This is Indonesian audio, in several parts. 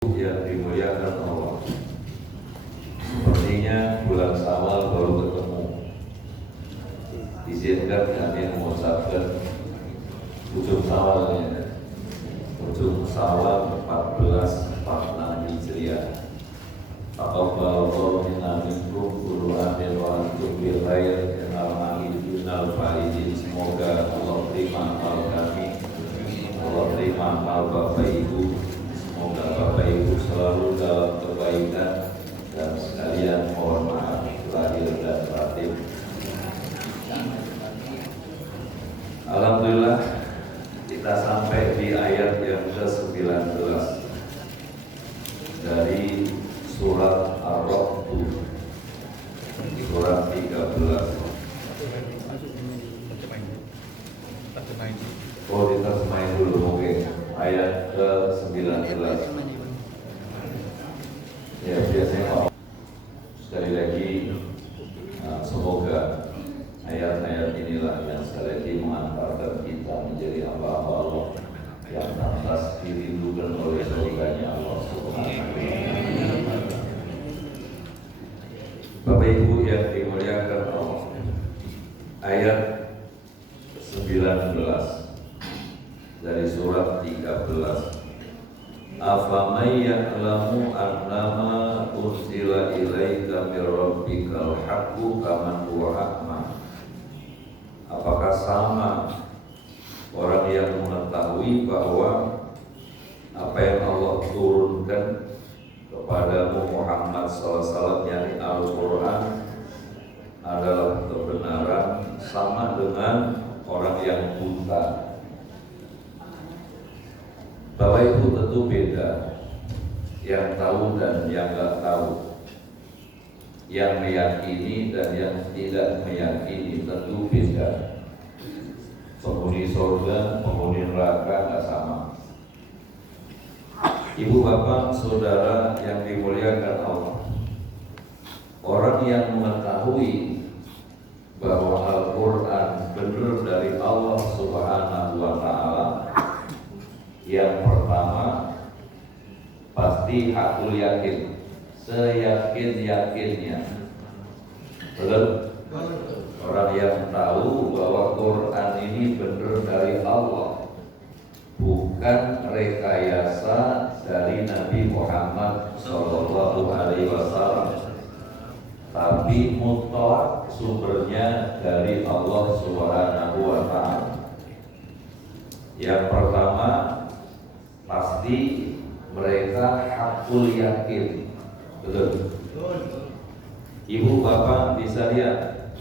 Yang dimuliakan Allah, sepertinya bulan Syawal baru ketemu. Izinkan kami mengucapkan ujung Syawalnya, ujung Syawal 1446 Hijriah. Taqabbalallahu minna minkum kullu amin wa antum bil khair innal faizin. Semoga Allah terima amal kami, Allah terima amal Bapak Ibu. Semoga Bapak Ibu selalu dalam kebaikan dan sekalian mohon maaf lahir dan batin. Alhamdulillah kita sampai di ayat yang ke-19 dari surat Ar-Ra'd, surat 13. Oh, diterjemahin dulu, oke. Ayat ke-19. Ya, biasanya sekali lagi semoga ayat-ayat inilah yang sekali lagi mengantarkan kita menjadi hamba-hamba Allah yang pantas dirindukan oleh surganya Allah Subhanahu wa Ta'ala. Bapak Ibu yang dimuliakan Allah, ayat 19 dari surat 13. Afamay ya'lamu annama ursila ilaika mir rabbikal haqqu kaman huwa a'ma. Apakah sama orang yang mengetahui bahwa apa yang Allah turunkan kepadamu Muhammad SAW, yakni Al-Quran, adalah kebenaran, sama dengan orang yang buta? Bapak Ibu, tentu beda yang tahu dan yang nggak tahu, yang meyakini dan yang tidak meyakini, tentu beda. Penghuni surga, penghuni neraka nggak sama. Ibu bapak saudara yang dimuliakan Allah, orang yang mengetahui bahwa Al-Quran benar dari Allah Subhanahu wa Ta'ala, yang pertama pasti hakul yakin, seyakin-yakinnya. Betul? Orang yang tahu bahwa Quran ini benar dari Allah, bukan rekayasa dari Nabi Muhammad Sallallahu Alaihi Wasallam, tapi mutlak sumbernya dari Allah Subhanahu wa Ta'ala. Yang pertama, pasti mereka hakul yakin. Betul? Ibu bapak bisa lihat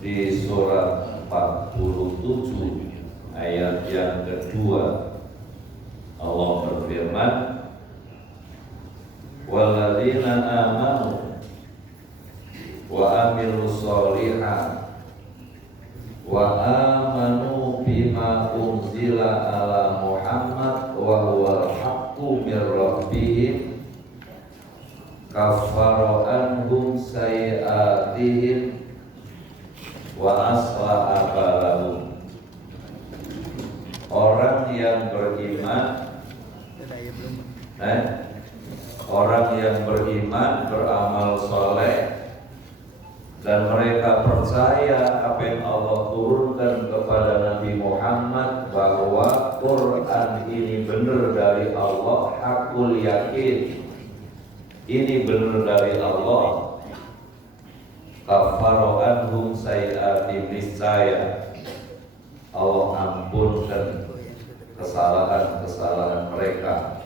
di surat 47 ayat yang kedua, Allah berfirman, walladzina amanu wa amilus sholihat wa amanu bima unzila ala Muhammad wa huwal haqqu mir rabbihim kaffara anhum sayi'atihim wa aslaha balahum. Orang yang beriman, orang yang beriman, beramal soleh, dan mereka percaya apa yang Allah turunkan kepada Nabi Muhammad, bahwa Quran ini benar dari Allah, hakul yakin, ini benar dari Allah. Kaffara anhum sayi'atihim, niscaya Allah ampunkan kesalahan-kesalahan mereka.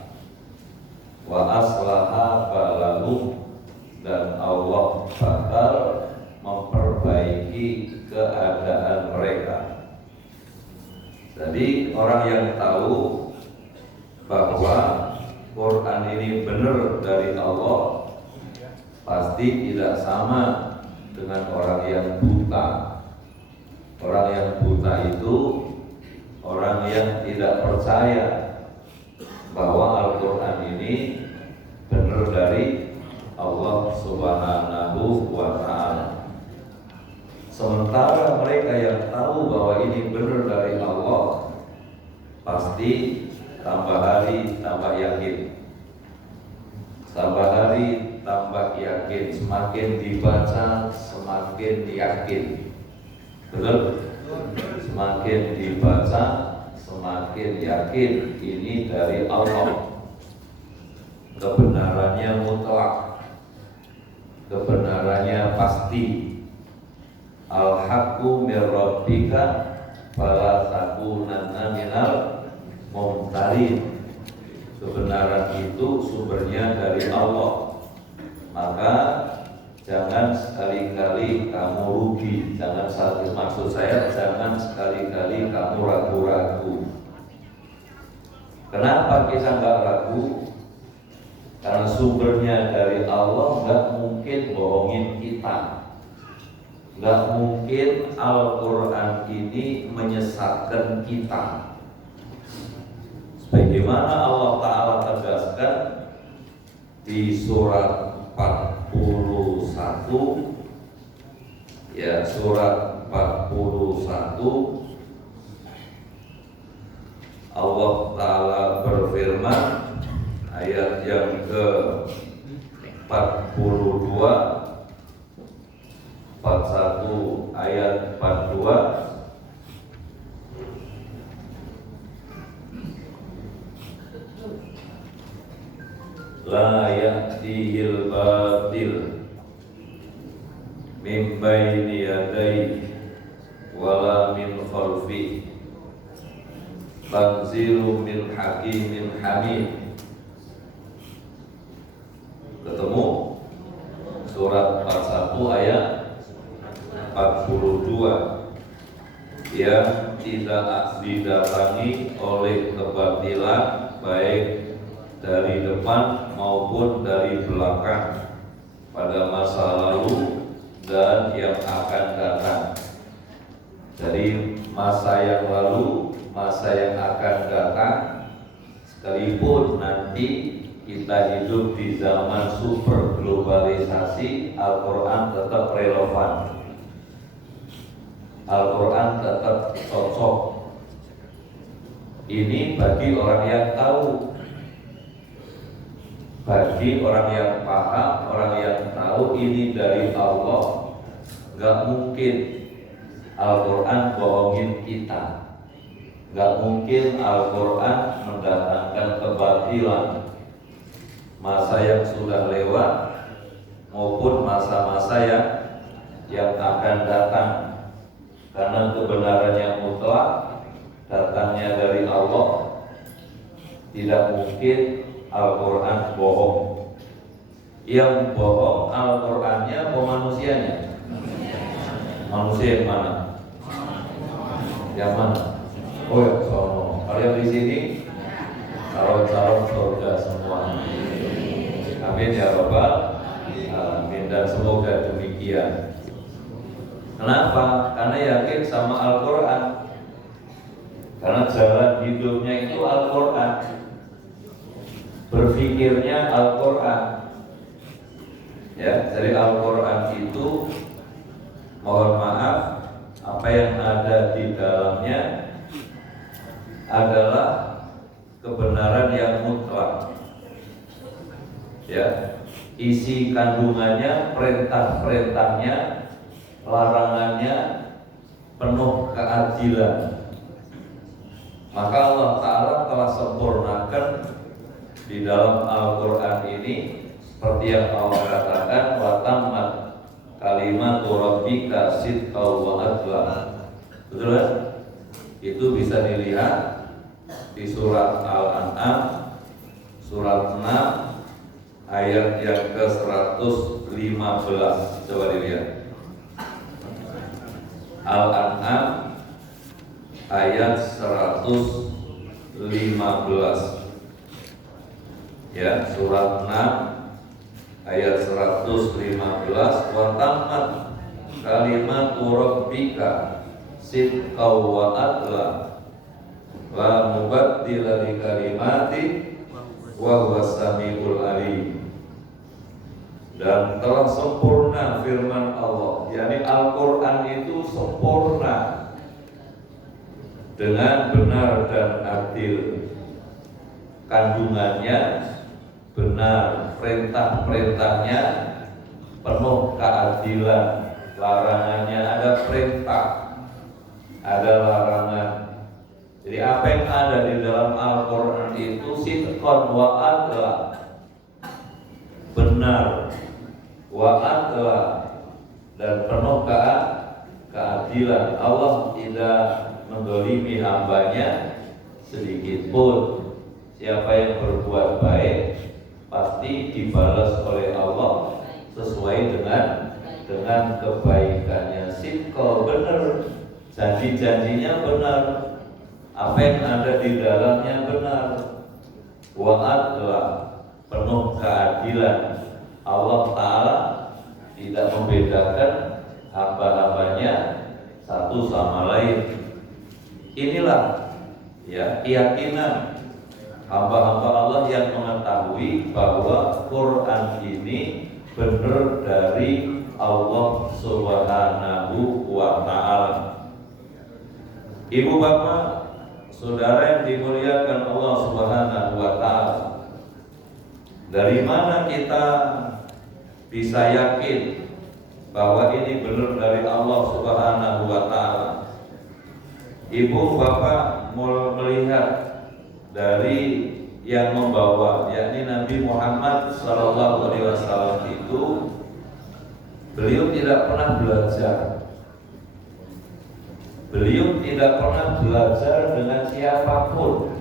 Wa aslaha balahum, dan Allah bakal memperbaiki keadaan mereka. Jadi orang yang tahu bahwa Quran ini benar dari Allah pasti tidak sama dengan orang yang buta. Orang yang buta itu orang yang tidak percaya bahwa Al-Quran ini benar dari Allah Subhanahu wa Ta'ala. Sementara mereka yang tahu bahwa ini benar dari Allah, pasti tambah hari tambah yakin. tambah hari tambah yakin, semakin dibaca semakin yakin. Betul? Semakin dibaca semakin yakin ini dari Allah. Kebenarannya mutlak, kebenarannya pasti. Al-haqqu mir rabbika fala takunanna minal mumtarin. Kebenaran itu sumbernya dari Allah, maka jangan sekali-kali kamu rugi. Maksud saya jangan sekali-kali kamu ragu-ragu. Kenapa kita nggak ragu? Karena sumbernya dari Allah, nggak mungkin bohongin kita. Nggak mungkin Al-Quran ini menyesatkan kita. Bagaimana Allah Ta'ala tegaskan di surat 41, ya, surat 41 Allah Ta'ala berfirman ayat yang ke 42, 41 ayat 42, la ya'tihil batil min baini yadayhi wala min khalfihi tanzilun min hakimin hamid. Ketemu surat 41 ayat 42, yang tidak didatangi oleh kebatilan baik dari depan maupun dari belakang, pada masa lalu dan yang akan datang. Dari masa yang lalu, masa yang akan datang, sekalipun nanti kita hidup di zaman super globalisasi, Al-Quran tetap relevan, Al-Quran tetap cocok. Ini bagi orang yang tahu, bagi orang yang paham, orang yang tahu ini dari Allah. Gak mungkin Al-Quran bohongin kita, gak mungkin Al-Quran mendatangkan kebatilan. Masa yang sudah lewat maupun masa-masa yang akan datang, karena kebenarannya mutlak, datangnya dari Allah. Tidak mungkin Al-Quran bohong. Yang bohong Al-Qurannya atau manusianya? Manusia yang mana? Yang mana? Oh ya, sono. Kalian di sini calon-calon surga semua. Amin ya Rabbal alamin, dan semoga demikian. Kenapa? Karena yakin sama Al-Quran. Karena jalan hidupnya itu Al-Quran, berpikirnya Al-Quran. Ya, dari Al-Quran itu, mohon maaf, apa yang ada di dalamnya adalah kebenaran yang mutlak. Ya, isi kandungannya, perintah-perintahnya, larangannya penuh keadilan. Maka Allah Ta'ala telah sempurnakan di dalam Al-Quran ini, seperti yang Allah katakan, wa tammat kalimatu rabbika sidqan wa adla. Betul kan? Itu bisa dilihat di surat Al-An'am surat 6 ayat yang ke-115. Coba dilihat Al-An'am ayat 115. Ya, surat 6 ayat 115. Wa tammat kalimatu rabbika sidqan wa adla wa mubaddila li kalimati wa huwas samiul alim. Dan telah sempurna firman Allah, yakni Al-Quran itu sempurna dengan benar dan adil kandungannya, benar, perintah-perintahnya penuh keadilan, larangannya ada perintah, ada larangan. Jadi apa yang ada di dalam Al-Quran itu sidqan wa adla, benar, wa adla, dan penuh keadilan. Allah tidak mendolimi hambanya sedikit pun. Siapa yang berbuat baik pasti dibalas oleh Allah sesuai dengan kebaikannya. Sidqan, benar, janji-janjinya benar, apa yang ada di dalamnya benar. Wa adla, penuh keadilan. Allah Ta'ala tidak membedakan hamba-hambanya satu sama lain. Inilah ya keyakinan hamba-hamba Allah yang mengetahui bahwa Quran ini benar dari Allah Subhanahu wa Ta'ala. Ibu bapak, saudara yang dimuliakan Allah Subhanahu wa Ta'ala, dari mana kita bisa yakin bahwa ini benar dari Allah Subhanahu wa Ta'ala? Ibu bapak melihat dari yang membawa, yakni Nabi Muhammad SAW itu, beliau tidak pernah belajar. Beliau tidak pernah belajar dengan siapapun.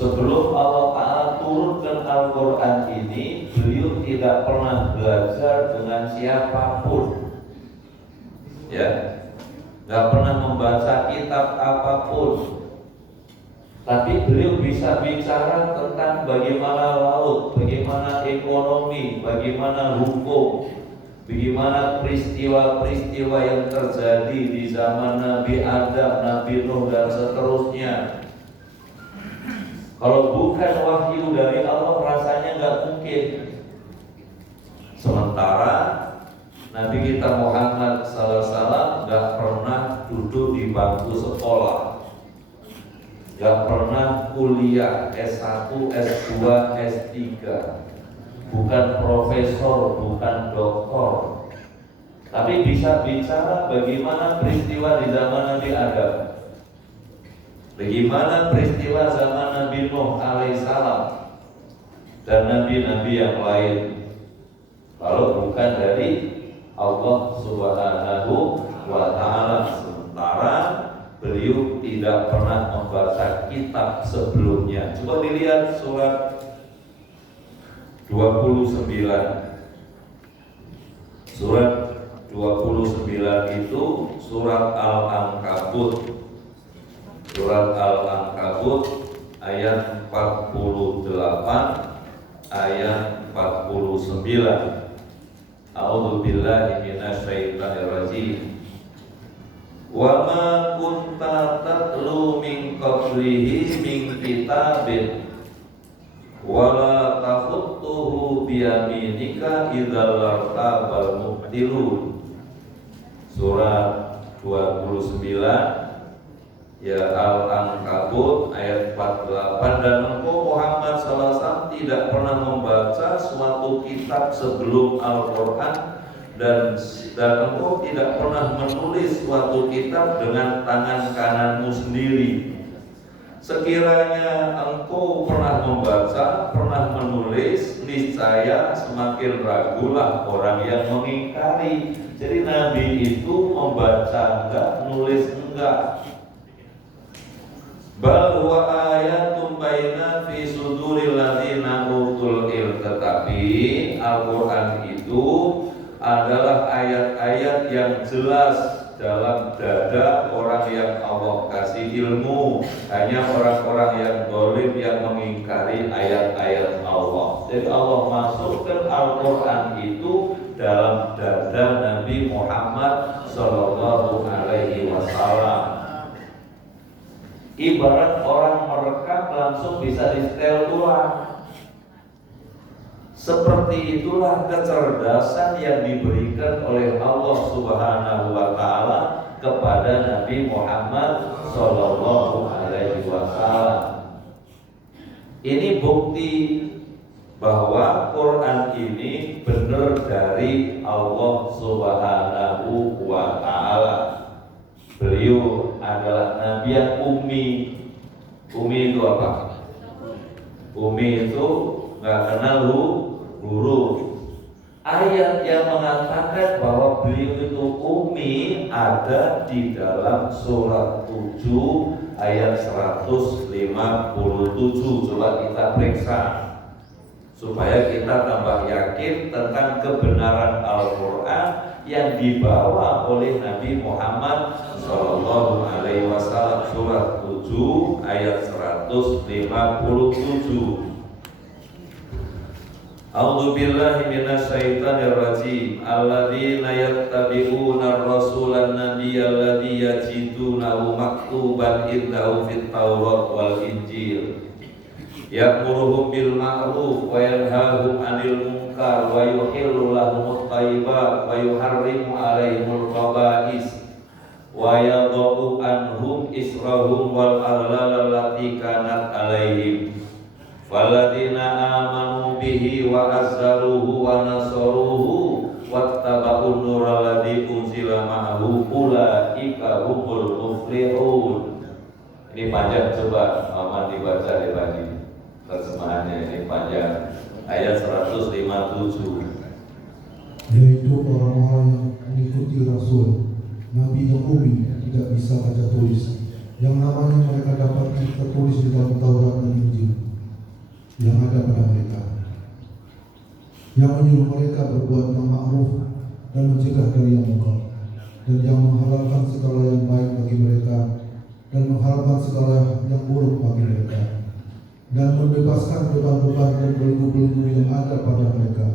Sebelum Allah Ta'ala turunkan Al-Quran ini, beliau tidak pernah belajar dengan siapapun. Ya, nggak pernah membaca kitab apapun. Tapi beliau bisa bicara tentang bagaimana laut, bagaimana ekonomi, bagaimana hukum, bagaimana peristiwa-peristiwa yang terjadi di zaman Nabi Adam, Nabi Nuh, dan seterusnya. Kalau bukan wahyu dari Allah, rasanya nggak mungkin. Sementara Nabi kita Muhammad SAW nggak pernah duduk di bangku sekolah, nggak pernah kuliah S1, S2, S3, bukan profesor, bukan doktor, tapi bisa bicara bagaimana peristiwa di zaman Nabi Adam, bagaimana peristiwa zaman Nabi Nuh alaihissalam, dan nabi-nabi yang lain. Kalau bukan dari Allah Subhanahu wa Ta'ala. Sementara beliau tidak pernah membaca kitab sebelumnya. Coba dilihat surat 29. Surat 29 itu surat Al-Ankabut. Surat Al-Ankabut ayat 48 ayat 49. A'udzu billahi minasyaitonir rajim. Wa ma kunta tatlu min qablihi min kitabin wala takhuttuhu biyaminika idzal lartabal mubtilun. Surat 29 ya Al-Ankabut ayat 48. Dan engkau Muhammad SAW tidak pernah membaca suatu kitab sebelum Al-Quran, dan engkau tidak pernah menulis suatu kitab dengan tangan kananmu sendiri. Sekiranya engkau pernah membaca, pernah menulis, niscaya semakin ragulah orang yang mengingkari. Jadi Nabi itu membaca enggak, nulis enggak. Bal huwa ayatun baina fi suduril ladzina utul ilm. Tetapi Al-Quran itu adalah ayat-ayat yang jelas dalam dada orang yang Allah kasih ilmu. Hanya orang-orang yang zalim yang mengingkari ayat-ayat Allah. Jadi Allah masukkan Al-Quran itu dalam dada Nabi Muhammad Sallallahu Alaihi Wasallam. Ibarat orang merekam langsung bisa disetel ulang. Seperti itulah kecerdasan yang diberikan oleh Allah Subhanahu wa Ta'ala kepada Nabi Muhammad Sallallahu Alaihi Wasallam. Ini bukti bahwa Quran ini benar dari Allah Subhanahu wa Ta'ala. Beliau adalah Nabi yang ummi. Ummi itu apa? Ummi itu nggak kenal huruf. Ayat yang mengatakan bahwa beliau itu ummi ada di dalam surat 7 ayat 157. Coba kita periksa supaya kita tambah yakin tentang kebenaran Al-Quran yang dibawa oleh Nabi Muhammad Sallallahu Alaihi Wasallam. Surat 7 ayat 157. A'udzu billahi minasyaitonir rajim. Alladzina yattabi'una ar-rasulan nabiyyal ladzi yajidunahu maktuban indahu fit Taurat wal Injil. Ya'muruhum bil ma'ruf wa yanhahum 'anil munkar wa yuhillu lahumut thayyibat wa yuharrimu 'alaihimul khaba'is wa yadh'u anhum israhum wal aghlal allati kanat 'alaihim. Faladina amanu bihi wa azzaruhu wa nasaruhu wattaba'un nural ladzi unzila ma'ahu ulaika humul muflihun. Ini panjang, coba aman dibaca di pagi. Terjemahannya ini panjang. Ayat 157. Yaitu orang-orang yang mengikuti Rasul Nabi yang ummi tidak bisa baca tulis, yang namanya mereka dapat tertulis di dalam Taurat dan Injil yang ada pada mereka, yang menyuruh mereka berbuat yang ma'ruf dan mencegah dari yang munkar, dan yang menghalalkan segala yang baik bagi mereka dan mengharamkan segala yang buruk bagi mereka, dan membebaskan beban-beban dan belenggu-belenggu yang ada pada mereka.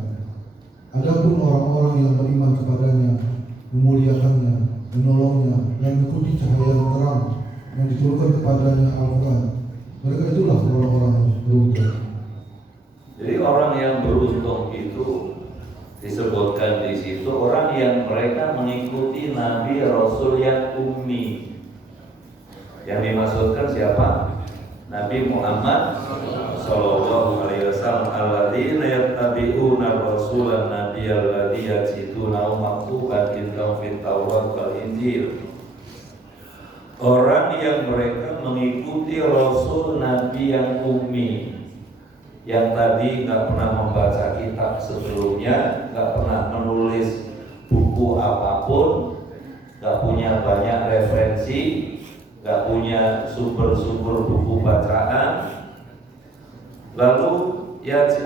Adapun orang-orang yang beriman kepadanya, memuliakannya, menolongnya, dan mengikuti cahaya yang terang yang diturunkan kepadanya Al-Quran, mereka itulah orang-orang yang beruntung. Jadi orang yang beruntung itu disebutkan di situ orang yang mereka mengikuti Nabi Rasul yang ummi. Yang dimaksudkan siapa? Nabi Muhammad Sallallahu Alaihi Wasallam. Alladzina yattabi'una rasulan nabiyyal ladzi yajidunahu maktuban indahum fit Taurat wal Injil. Orang yang mereka mengikuti Rasul Nabi yang ummi, yang tadi nggak pernah membaca kitab sebelumnya, nggak pernah menulis buku apapun, nggak punya banyak referensi, nggak punya sumber-sumber buku bacaan. Lalu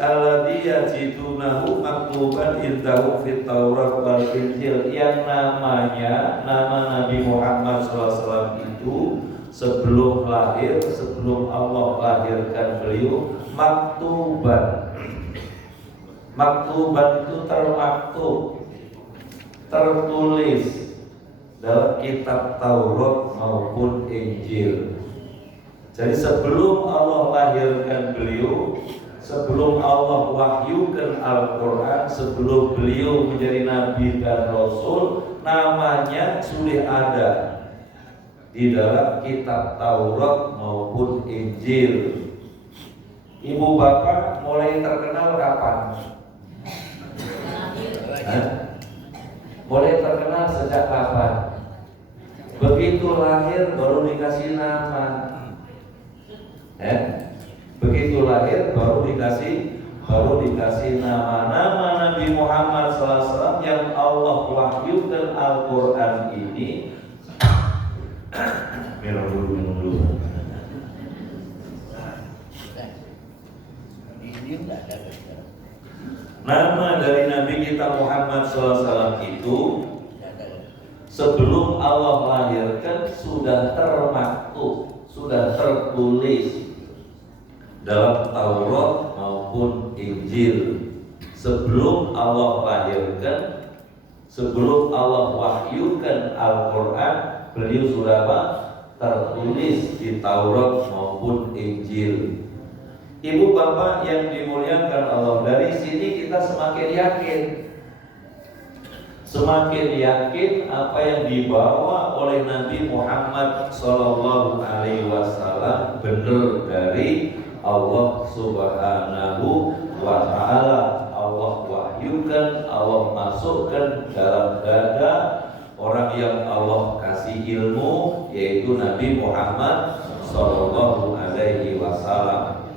alladzi yajidunahu maktuban indahu fit Taurat wal Injil, yang namanya nama Nabi Muhammad SAW itu sebelum lahir, sebelum Allah lahirkan beliau, maktuban. Maktuban itu termaktub, tertulis dalam kitab Taurat maupun Injil. Jadi sebelum Allah lahirkan beliau, sebelum Allah wahyukan Al-Quran, sebelum beliau menjadi Nabi dan Rasul, namanya sudah ada di dalam kitab Taurat maupun Injil. Ibu bapak mulai terkenal kapan? Mulai terkenal sejak kapan? Begitu lahir baru dikasih nama. Begitu lahir baru dikasih nama Nabi Muhammad SAW yang Allah wahyukan Al-Quran ini. Minum dulu. Nama dari Nabi kita Muhammad SAW itu sebelum Allah lahirkan sudah termaktub, sudah tertulis dalam Taurat maupun Injil. Sebelum Allah lahirkan, sebelum Allah wahyukan Al-Quran, beliau sudah apa? Tertulis di Taurat maupun Injil. Ibu bapak yang dimuliakan Allah, dari sini kita semakin yakin apa yang dibawa oleh Nabi Muhammad Sallallahu Alaihi Wasallam benar dari Allah Subhanahu wa ta'ala Allah wahyukan, Allah masukkan dalam dada orang yang Allah kasih ilmu, yaitu Nabi Muhammad Sallallahu Alaihi Wasallam.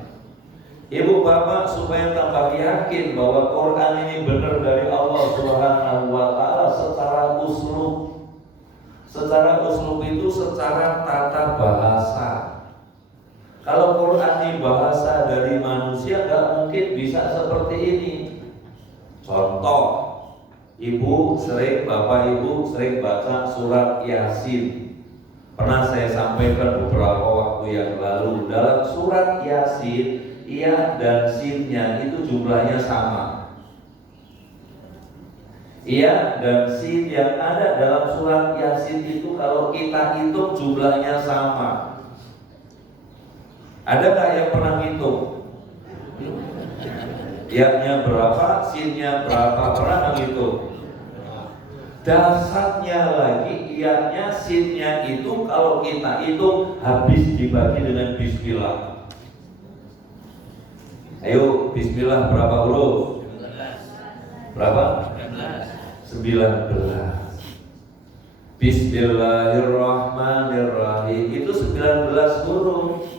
Ibu bapak, supaya tambah yakin bahwa Quran ini benar dari Allah Subhanahu wa Ta'ala secara uslub. Secara uslub itu secara tata bahasa. Kalau Quran ini bahasa dari manusia, gak mungkin bisa seperti ini. Contoh, ibu sering, bapak ibu sering baca surat Yasin. Pernah saya sampaikan beberapa waktu yang lalu, dalam surat Yasin, ya dan sinnya itu jumlahnya sama. Ya dan sin yang ada dalam surat Yasin itu kalau kita hitung jumlahnya sama. Ada nggak yang pernah hitung? Ya-nya berapa, sinnya berapa, pernah menghitung? Dasarnya lagi, ya-nya, sinnya itu kalau kita hitung habis dibagi dengan bismillah. Ayo, bismillah berapa huruf? Berapa? 19. Bismillahirrahmanirrahim itu 19 huruf.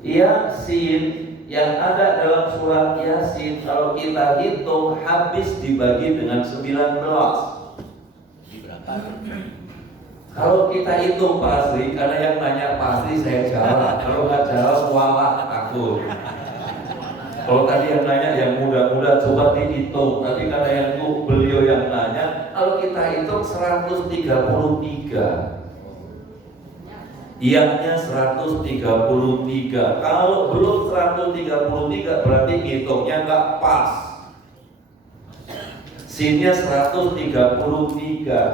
Yasin yang ada dalam surat Yasin kalau kita hitung habis dibagi dengan 19. Kalau kita hitung Pak Asri, karena yang nanya Pak Asri saya jawab. Kalau nggak jawab walah takut. Kalau tadi yang nanya yang muda-muda coba dihitung. Tapi karena yang itu beliau yang nanya, kalau kita hitung 133. Ianya 133. Kalau belum 133 berarti ngitungnya nggak pas. Sinnya 133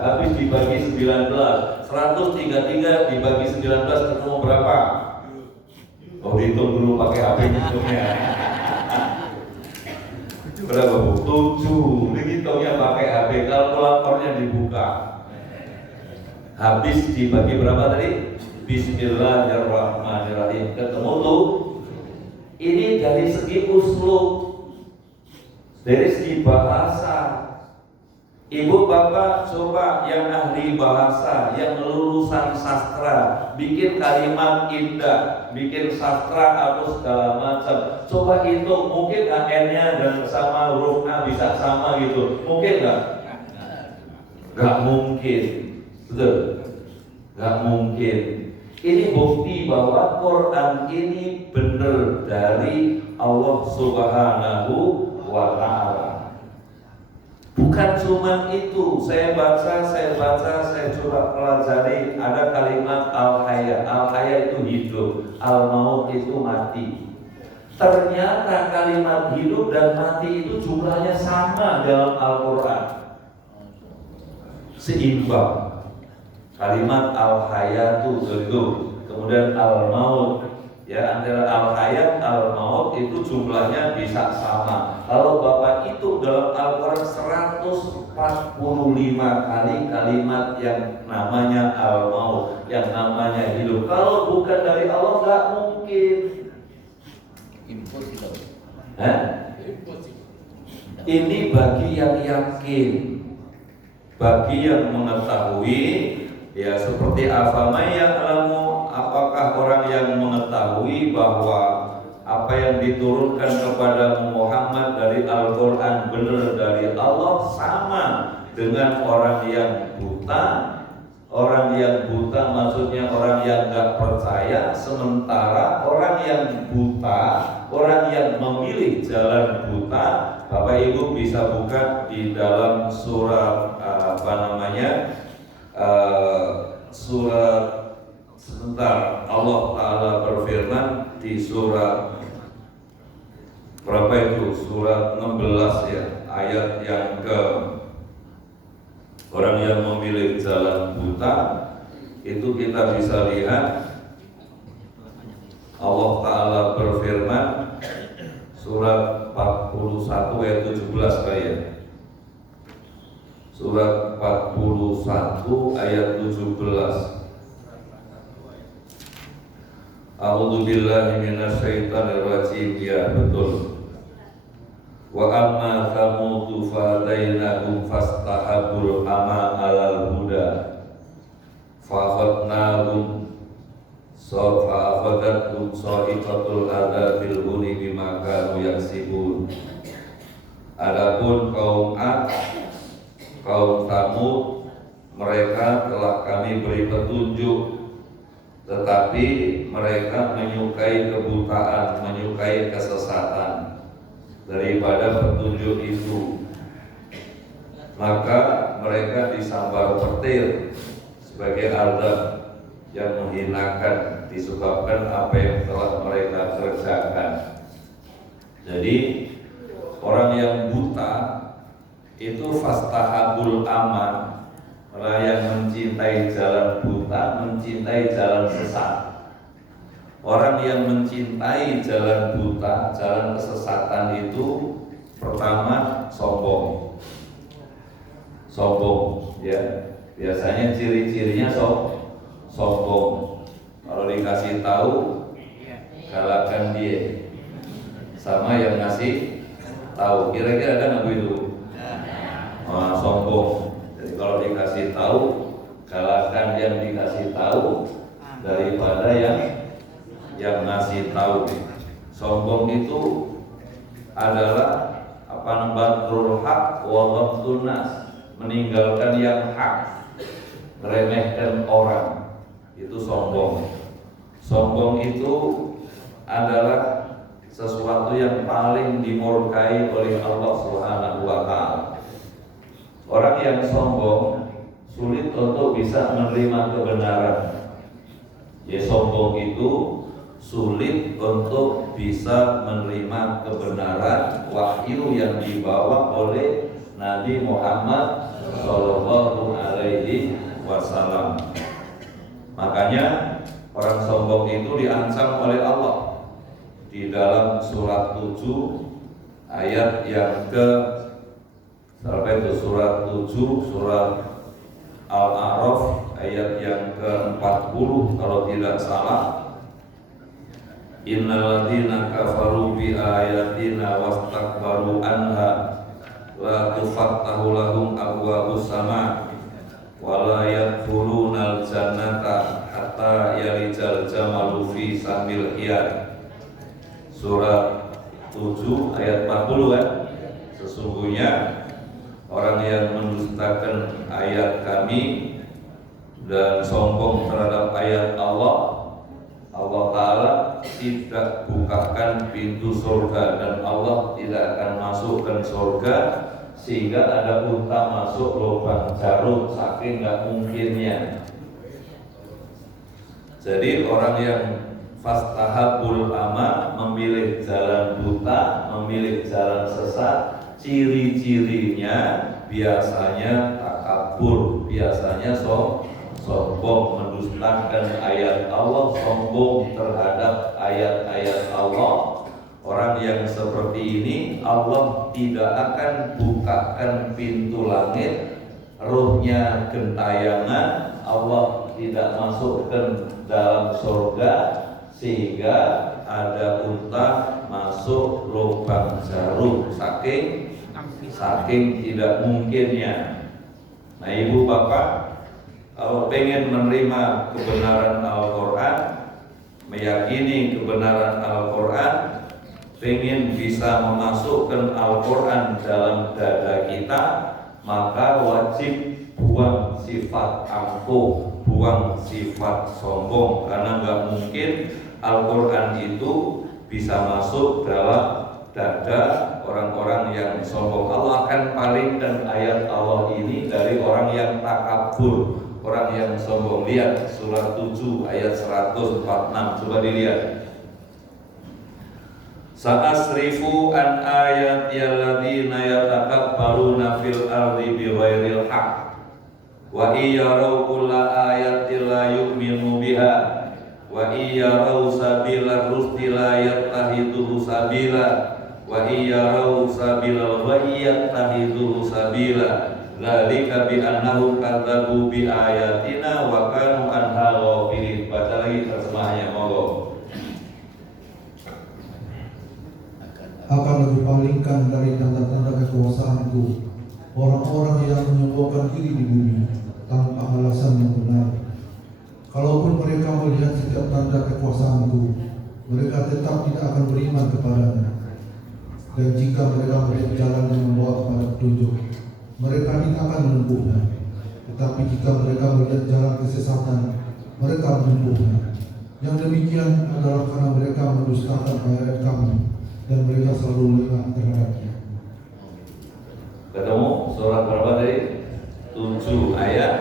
habis dibagi 19. 133 dibagi 19 ketemu berapa? Oh, dihitung dulu pakai HP hitungnya. Berapa Bu? 7. Dihitungnya pakai HP, kalkulatornya dibuka. Habis dibagi berapa tadi? Bismillahirrahmanirrahim. Ketemu tuh. Ini dari segi uslub, dari segi bahasa. Ibu bapak coba yang ahli bahasa, yang lulusan sastra, bikin kalimat indah, bikin sastra atau segala macam. Coba hitung, mungkin nggak N-nya dan sama huruf A bisa sama gitu? Mungkin nggak? Nggak mungkin, betul? Nggak mungkin. Ini bukti bahwa Quran ini benar dari Allah Subhanahu wa Ta'ala. Bukan cuma itu, saya baca, saya coba pelajari. Ada kalimat al-haya. Al-haya itu hidup, al-maut itu mati. Ternyata kalimat hidup dan mati itu jumlahnya sama dalam Al-Quran. Seimbang. Kalimat al-hayatu itu, kemudian al-maut, ya antara al-hayat, al-maut itu jumlahnya bisa sama. Kalau Bapak itu dalam Al-Quran 145 kali kalimat yang namanya al-maut, yang namanya hidup. Kalau bukan dari Allah nggak mungkin. Impossible. Ini bagi yang yakin, bagi yang mengetahui. Ya seperti afamay ya'lamu, apakah orang yang mengetahui bahwa apa yang diturunkan kepada Muhammad dari Al-Quran benar dari Allah, sama dengan orang yang buta. Orang yang buta maksudnya orang yang gak percaya. Sementara orang yang buta, orang yang memilih jalan buta, Bapak Ibu bisa buka di dalam surat surat sebentar, Allah Ta'ala berfirman di surat berapa itu? Surat 16 ya, ayat yang ke orang yang memilih jalan buta. Itu kita bisa lihat Allah Ta'ala berfirman surat 41 ayat 17 kayak surat 41 ayat 17. A'udzu billahi minasyaitonir rajim. Ya betul. Wa amma thamudu fadainahum fastahabul ama alal huda fa'akhadnahum fa'akhadathum sa'iqatul adzabil huni bima kanu yaksibun. Adapun kaum Ad, kaum Tsamud, mereka telah kami beri petunjuk, tetapi mereka menyukai kebutaan, menyukai kesesatan daripada petunjuk itu. Maka mereka disambar petir sebagai azab yang menghinakan disebabkan apa yang telah mereka kerjakan. Jadi orang yang buta itu fastahabul ama, orang yang mencintai jalan buta, mencintai jalan sesat. Orang yang mencintai jalan buta, jalan kesesatan itu pertama sombong. Sombong, ya. Biasanya ciri-cirinya sombong. Kalau dikasih tahu, galakkan dia. Sama yang ngasih tahu. Kira-kira ada nggak begitu? Sombong. Jadi kalau dikasih tahu, galakkan yang dikasih tahu daripada yang ngasih tahu. Sombong itu adalah batrul haq wa ghamtun nas, meninggalkan yang hak, meremehkan orang, itu sombong. Sombong itu adalah sesuatu yang paling dimurkai oleh Allah Subhanahu wa taala. Orang yang sombong sulit untuk bisa menerima kebenaran. Ya, sombong itu sulit untuk bisa menerima kebenaran wahyu yang dibawa oleh Nabi Muhammad Sallallahu Alaihi Wasallam. Makanya orang sombong itu diancam oleh Allah di dalam surat 7 ayat yang ke surat 7 surat Al-A'raf ayat yang ke-40 kalau tidak salah. Innal ladzina kafaru bi ayatina wastakbaru anha la tufattahu lahum abwabus sama wa la yadkhulunal jannata hatta yalijal jamalu fi samil hiyat. Surat 7 ayat 40 kan. Sesungguhnya orang yang mendustakan ayat kami dan sombong terhadap ayat Allah Ta'ala tidak bukakan pintu surga, dan Allah tidak akan masukkan surga sehingga ada unta masuk lubang jarum, saking gak mungkinnya. Jadi orang yang fastahabul ama, memilih jalan buta, memilih jalan sesat, ciri-cirinya biasanya takabur, biasanya sombong, mendustakan ayat Allah, sombong terhadap ayat-ayat Allah. Orang yang seperti ini Allah tidak akan bukakan pintu langit, ruhnya gentayangan, Allah tidak masukkan dalam surga sehingga ada unta masuk lubang jarum, saking tidak mungkinnya. Nah, ibu bapak, kalau pengen menerima kebenaran Al-Quran, meyakini kebenaran Al-Quran, pengen bisa memasukkan Al-Quran dalam dada kita, maka wajib buang sifat angkuh, buang sifat sombong, karena nggak mungkin Al-Quran itu bisa masuk dalam dada orang-orang yang sombong. Allah akan palingkan ayat Allah ini dari orang yang takabur, orang yang sombong. Lihat surat 7 ayat 146, coba dilihat. Sa'asrifu an ayati alladzina yatakabbaruna fil ardi bighairil haqq wa iyaraw kulla ayatin la yu'minu biha wa iyaraw sabila rusdi la yattahiduhu sabila wa iyaraw sabila ghayyi yattahiduhu sabila. Dzalika bi annahum kadzabu bi ayatina wa kanu anha ghafilin. Baca lagi terjemahnya, monggo. Akan telah kupalingkan dari tanda-tanda kekuasaanku orang-orang yang menyombongkan diri di bumi tanpa alasan yang benar. Kalaupun mereka melihat setiap tanda kekuasaanku, mereka tetap tidak akan beriman kepadanya. Dan jika mereka melihat jalan yang membawa kepada petunjuk, mereka tidak akan menempuhnya. Tetapi jika mereka melihat jalan kesesatan, mereka menempuhnya. Yang demikian adalah karena mereka mendustakan ayat kami dan mereka selalu lengah terhadapnya. Ketemu surat berapa tadi? 7 ayat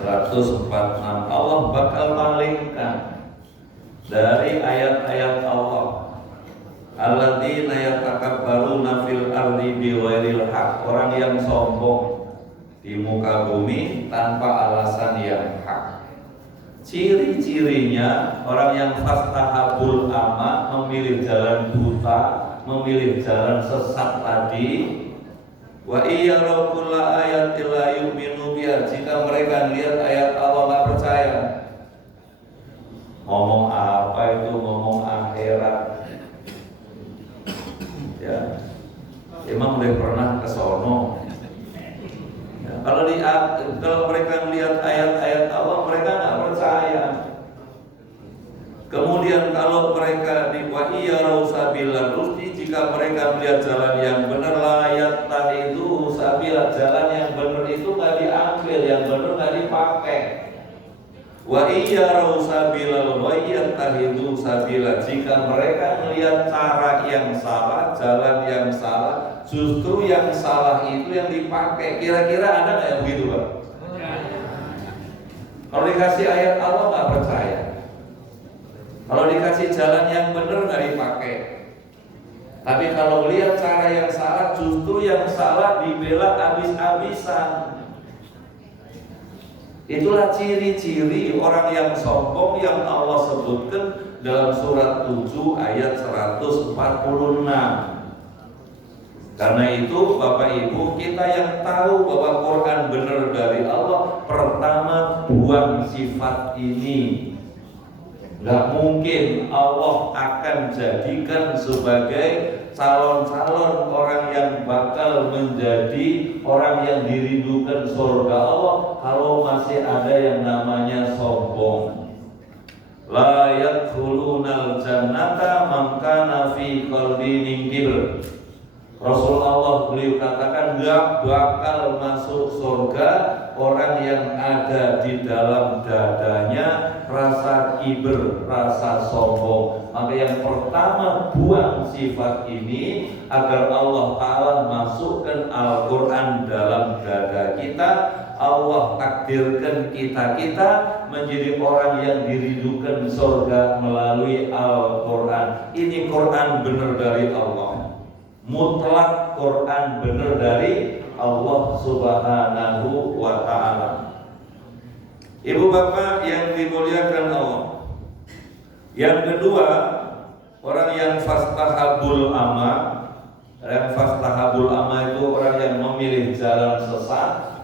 146. Allah bakal palingkan dari ayat-ayat Allah. Alladzina yatakabbaruna fil ardi bighairil haq. Orang yang sombong di muka bumi tanpa alasan yang hak. Ciri-cirinya orang yang fastahabul ama, memilih jalan buta, memilih jalan sesat tadi. Wa iyyaru kulla ayatin la yu'minu biha. Jika mereka lihat ayat Allah nggak percaya. Ngomong apa itu? Ngomong akhirat. Ya, emang udah pernah ke sono. Ya, kalau mereka melihat ayat-ayat Allah, mereka nggak percaya. Kemudian kalau mereka di wa iyyaru sabila rusdi, jika mereka melihat jalan yang benar, layat tahidu sabila, jalan yang benar itu nggak diambil, yang benar nggak dipakai. Wa iyyaru sabila ghayyat tahidu sabila, jika mereka melihat cara yang salah, jalan yang salah, justru yang salah itu yang dipakai. Kira-kira ada nggak yang begitu, Pak? Kalau dikasih ayat Allah nggak percaya. Kalau dikasih jalan yang benar nggak dipakai. Tapi kalau lihat cara yang salah, justru yang salah dibela habis-habisan. Itulah ciri-ciri orang yang sombong yang Allah sebutkan dalam surat 7 ayat 146. Karena itu Bapak Ibu, kita yang tahu bahwa Quran benar dari Allah, pertama buang sifat ini. Gak mungkin Allah akan jadikan sebagai calon-calon orang yang bakal menjadi orang yang dirindukan surga Allah kalau masih ada yang namanya sombong. La yadkhulunal jannata man kana fi qalbihi kibr. Rasulullah beliau katakan gak bakal masuk surga orang yang ada di dalam dadanya rasa kiber, rasa sombong. Maka yang pertama buang sifat ini agar Allah Ta'ala masukkan Al-Quran dalam dada kita. Allah takdirkan kita menjadi orang yang dirindukan surga melalui Al-Quran. Ini Quran benar dari Allah, mutlak Quran benar dari Allah Subhanahu wa Ta'ala. Ibu bapak yang dimuliakan Allah. Yang kedua, orang yang fastahabul ama. Yang fastahabul ama itu orang yang memilih jalan sesat,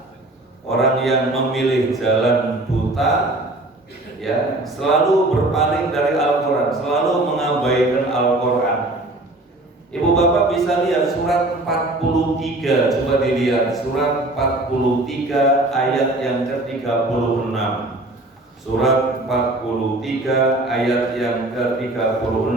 orang yang memilih jalan buta, ya, selalu berpaling dari Al-Quran, selalu mengabaikan Al-Quran. Ibu bapak bisa lihat surat 43, coba dilihat surat 43 ayat yang ke-36. Surat 43 ayat yang ke-36.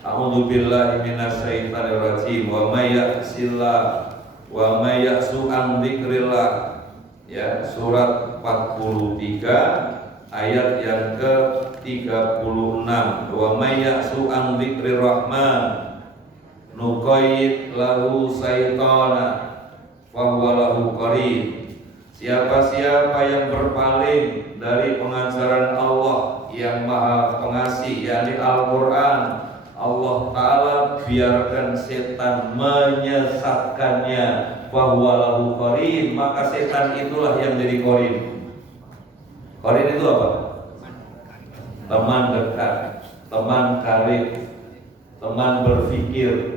A'udzubillahi minasyaitonirrajim. Wa may ya'sillah wa may ya'su an dzikrillah. Ya, surat 43 ayat yang ke-36. Wa may ya'su an dzikrirrahman nuqayyid lahu syaitana fahuwa lahu qarin. Siapa-siapa yang berpaling dari pengajaran Allah yang Maha Pengasih, yakni Al-Quran, Allah Ta'ala biarkan setan menyesatkannya, fahuwa lahu qarin, maka setan itulah yang jadi qarin. Qarin itu apa? Teman dekat, teman karib, teman berpikir,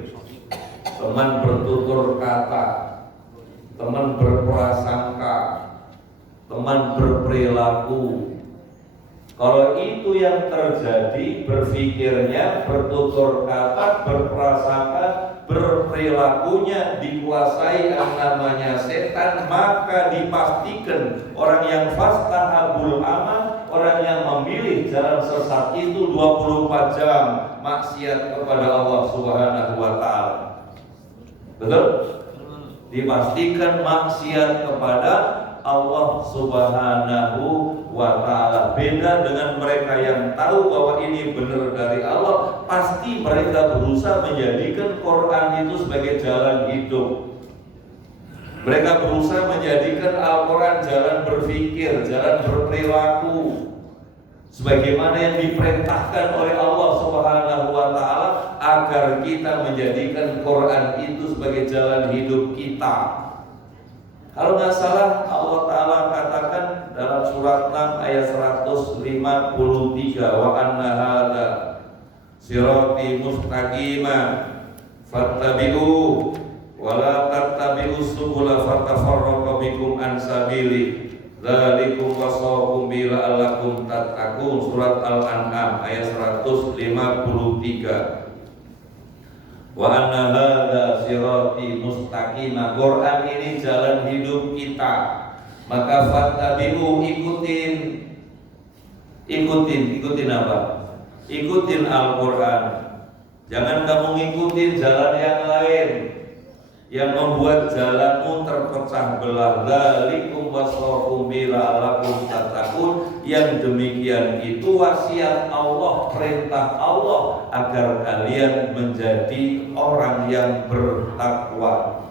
teman bertutur kata, teman berprasangka, teman berperilaku. Kalau itu yang terjadi, berpikirnya, bertutur kata, berprasangka, berperilakunya dikuasai yang namanya setan, maka dipastikan orang yang fastahabul ama, orang yang memilih jalan sesat itu 24 jam maksiat kepada Allah Subhanahu wa taala. Betul? Dipastikan maksiat kepada Allah Subhanahu wa ta'ala. Beda dengan mereka yang tahu bahwa ini benar dari Allah, pasti mereka berusaha menjadikan Quran itu sebagai jalan hidup. Mereka berusaha menjadikan Al-Quran jalan berpikir, jalan berperilaku, sebagaimana yang diperintahkan oleh Allah Subhanahu wa ta'ala, agar kita menjadikan Quran itu sebagai jalan hidup kita. Kalau nggak salah, Allah Ta'ala katakan dalam surat 6 ayat 153, wa anna hadza sirati mustaqima fattabi'u wa la tattabi'u subula fatafarraqa bikum an sabili dzalikum wasaqum bi la'allakum tattaqun. Surat Al-An'am ayat 153. Wa anna hadza sirati mustaqima. Quran ini jalan hidup kita. Maka fattabi'u, ikutin apa? Ikutin Al-Quran. Jangan kamu ngikutin jalan yang lain yang membuat jalanmu terpecah belah. Dzalikum wasaqum bi la'allakum tattaqun. Yang demikian itu wasiat Allah, perintah Allah agar kalian menjadi orang yang bertakwa.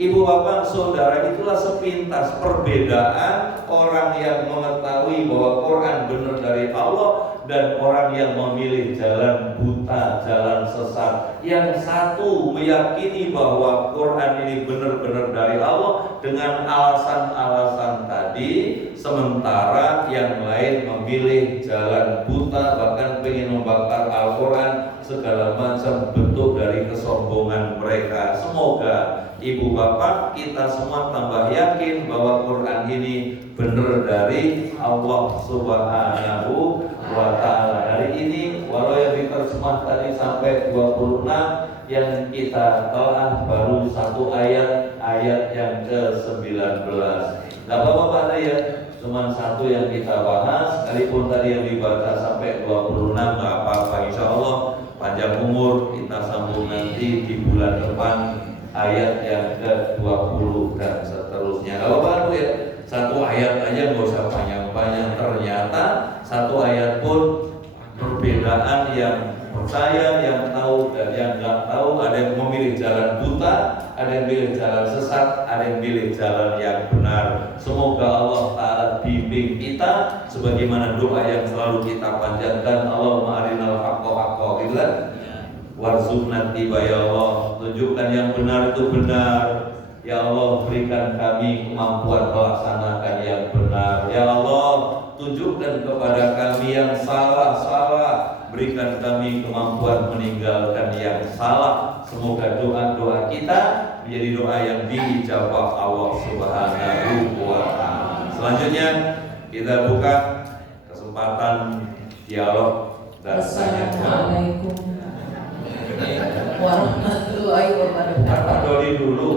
Ibu bapak saudara, itulah sepintas perbedaan orang yang mengetahui bahwa Quran benar dari Allah dan orang yang memilih jalan buta, jalan sesat. Yang satu meyakini bahwa Quran ini benar-benar dari Allah dengan alasan-alasan tadi, sementara yang lain memilih jalan buta, bahkan ingin membakar Al-Quran, segala macam bentuk dari kesombongan mereka. Semoga ibu bapak kita semua tambah yakin bahwa Quran ini benar dari Allah Subhanahu wa ta'ala. Hari ini walau yang diterjemah tadi sampai 26, yang kita telah baru satu ayat yang ke-19. Gak apa-apa Pak ya, cuma satu yang kita bahas, sekalipun tadi yang dibaca sampai 26 gak apa-apa. Insya Allah panjang umur, kita sambung nanti di bulan depan ayat yang ke-20 dan seterusnya. Gak apa-apa ya, satu ayat aja gak usah panjang-panjang. Ternyata satu ayat pun perbedaan yang percaya, yang tahu dan yang nggak tahu. Ada yang memilih jalan buta, ada yang pilih jalan sesat, ada yang pilih jalan yang benar. Semoga Allah Ta'ala bimbing kita sebagaimana doa yang selalu kita panjatkan, Allahumma arinal haqqa haqqa, gitu kan? Warzuqna tiba, ya Allah, tunjukkan yang benar itu benar. Ya Allah, berikan kami kemampuan melaksanakan yang benar. Ya Allah, tunjukkan kepada kami yang salah. Berikan kami kemampuan meninggalkan yang salah. Semoga doa-doa kita menjadi doa yang dijawab Allah Subhanahu wa ta'ala. Selanjutnya kita buka kesempatan dialog dan tanya jawab. Assalamualaikum warahmatullahi wabarakatuh. Pak Doli dulu.